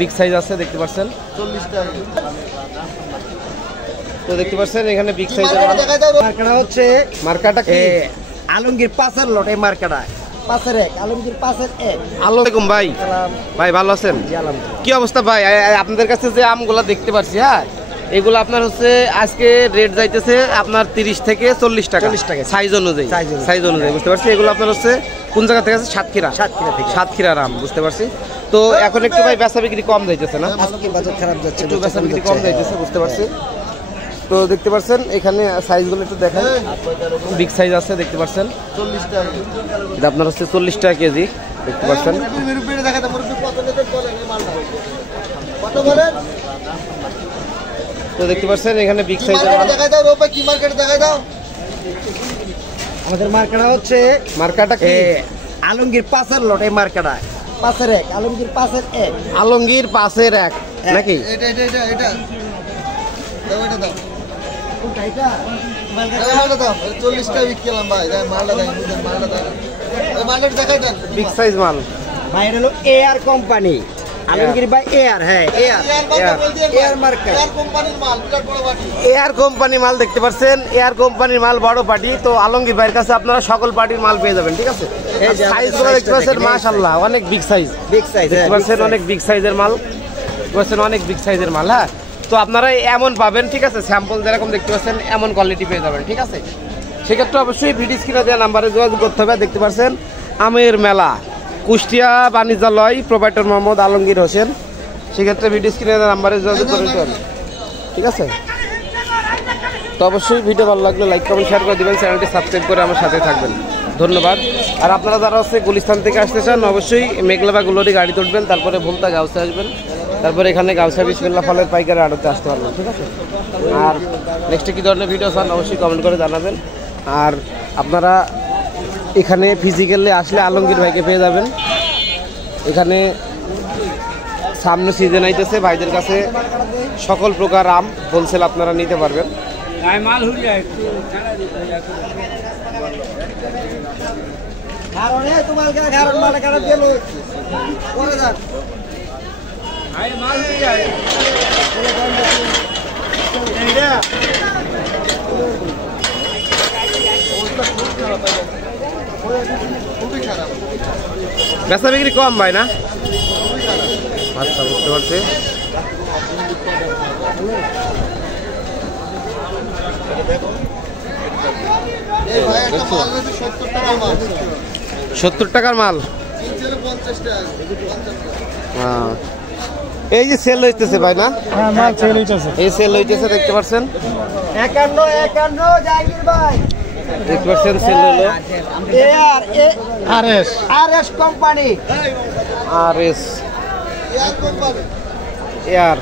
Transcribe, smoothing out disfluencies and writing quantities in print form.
Big size আছে দেখতে পাচ্ছেন 40 টাকা। তো দেখতে পাচ্ছেন এখানে বিগ সাইজের মার্কাটা হচ্ছে মার্কাটা কি আলমগীর পাঁচের লট। এই মার্কাটা পাঁচের এক, আলমগীর পাঁচের এক। আলাইকুম ভাই। ভাই ভালো আছেন? কি অবস্থা ভাই? আপনাদের কাছে যে আমগুলা দেখতে পাচ্ছি, হ্যাঁ এগুলো আপনার হচ্ছে আজকে রেট যাইতেছে আপনার 30 থেকে 40 টাকা সাইজ অনুযায়ী। সাইজ অনুযায়ী বুঝতে পারছি। এগুলো আপনার হচ্ছে কোন জায়গা থেকে আছে? সাতক্ষীরা থেকে। সাতক্ষীরার আম বুঝতে পারছি। তো এখন একটু ভাই বেচা বিক্রি কম যাইতেছে না? আজকে বাজার খারাপ যাচ্ছে, একটু বেচা বিক্রি কম যাইতেছে বুঝতে পারছি। তো দেখতে পাচ্ছেন এখানে সাইজগুলো একটু দেখেন, বিগ সাইজ আছে দেখতে পাচ্ছেন 40 টাকা। এটা আপনার হচ্ছে 40 টাকা কেজি দেখতে পাচ্ছেন। তো দেখতে পাচ্ছেন এখানে বিগ সাইজের দেখাই দাও রূপে কি মার্কেট দেখাই দাও। আমাদের মার্কেটটা হচ্ছে মার্কাটা কি আলমগীর পাঁচের লট। এই মার্কেটটা পাঁচের এক, আলমগীর পাঁচের এক। আলমগীর পাঁচের এক নাকি? এটা দাও, এটা দাও। কোনটা এটা? মালটা দাও। 40 টাকা বিক্রিলাম ভাই। মালটা দেন, মালটা দেন। এই মালটা দেখাই দেন। বিগ সাইজ মাল ভাই এটা হলো এআর কোম্পানি। আলমগীর ভাই এআর, হ্যাঁ এআর মার্কা, এআর কোম্পানির মাল, বিরাট বড় পার্টি। এয়ার কোম্পানি মাল দেখতে পাচ্ছেন, এয়ার কোম্পানির মাল বড় পার্টি। তো আলমগীর ভাইয়ের কাছে আপনারা সকল পার্টির মাল পেয়ে যাবেন, ঠিক আছে? এই যে সাইজগুলো দেখতে পাচ্ছেন মাশাআল্লাহ অনেক বিগ সাইজ। দেখতে পাচ্ছেন অনেক বিগ সাইজের মাল, দেখতে পাচ্ছেন অনেক বিগ সাইজের মাল। হ্যাঁ তো আপনারা এমন পাবেন, ঠিক আছে? স্যাম্পল যেরকম দেখতে পাচ্ছেন এমন কোয়ালিটি পেয়ে যাবেন, ঠিক আছে? সেক্ষেত্রে অবশ্যই ভিডিও স্ক্রিনে দেওয়া নাম্বারে যোগাযোগ করতে হবে। দেখতে পাচ্ছেন আমের মেলা, কুষ্টিয়া বাণিজ্যালয়, প্রোপাইটর মোহাম্মদ আলমগীর হোসেন। সেক্ষেত্রে ভিডিও স্ক্রিনে দেওয়া নাম্বারে যোগাযোগ করে নিতে হবে, ঠিক আছে? তো অবশ্যই ভিডিও ভালো লাগলে লাইক কমেন্ট শেয়ার করে দেবেন, চ্যানেলটি সাবস্ক্রাইব করে আমার সাথে থাকবেন, ধন্যবাদ। আর আপনারা যারা হচ্ছে গুলিস্তান থেকে আসতে চান অবশ্যই মেঘলা বা গুলোরি গাড়ি তুলবেন, তারপরে ভুলতা গাউসে আসবেন, তারপরে এখানে গাউসা বিসমিল্লাহ ফলের পাইকারি আড়তে আসতে পারবেন, ঠিক আছে? আর নেক্সটে কী ধরনের ভিডিও চান অবশ্যই কমেন্ট করে জানাবেন। আর আপনারা এখানে ফিজিক্যালি আসলে আলমগীর ভাইকে পেয়ে যাবেন। এখানে সামনে সিজন আইতেছে, ভাইদের কাছে সকল প্রকার আম হোলসেল আপনারা নিতে পারবেন। বেচা বিক্রি কম ভাই না? আচ্ছা বুঝতে পারছি। সত্তর টাকার মাল। এই যে সেল হইতেছে ভাই না? এই সেল হইতেছে দেখতে পাচ্ছেন 51 ভাই দেখতে পাচ্ছেন সেল হলো আরএস কোম্পানি, আরএস এয়ার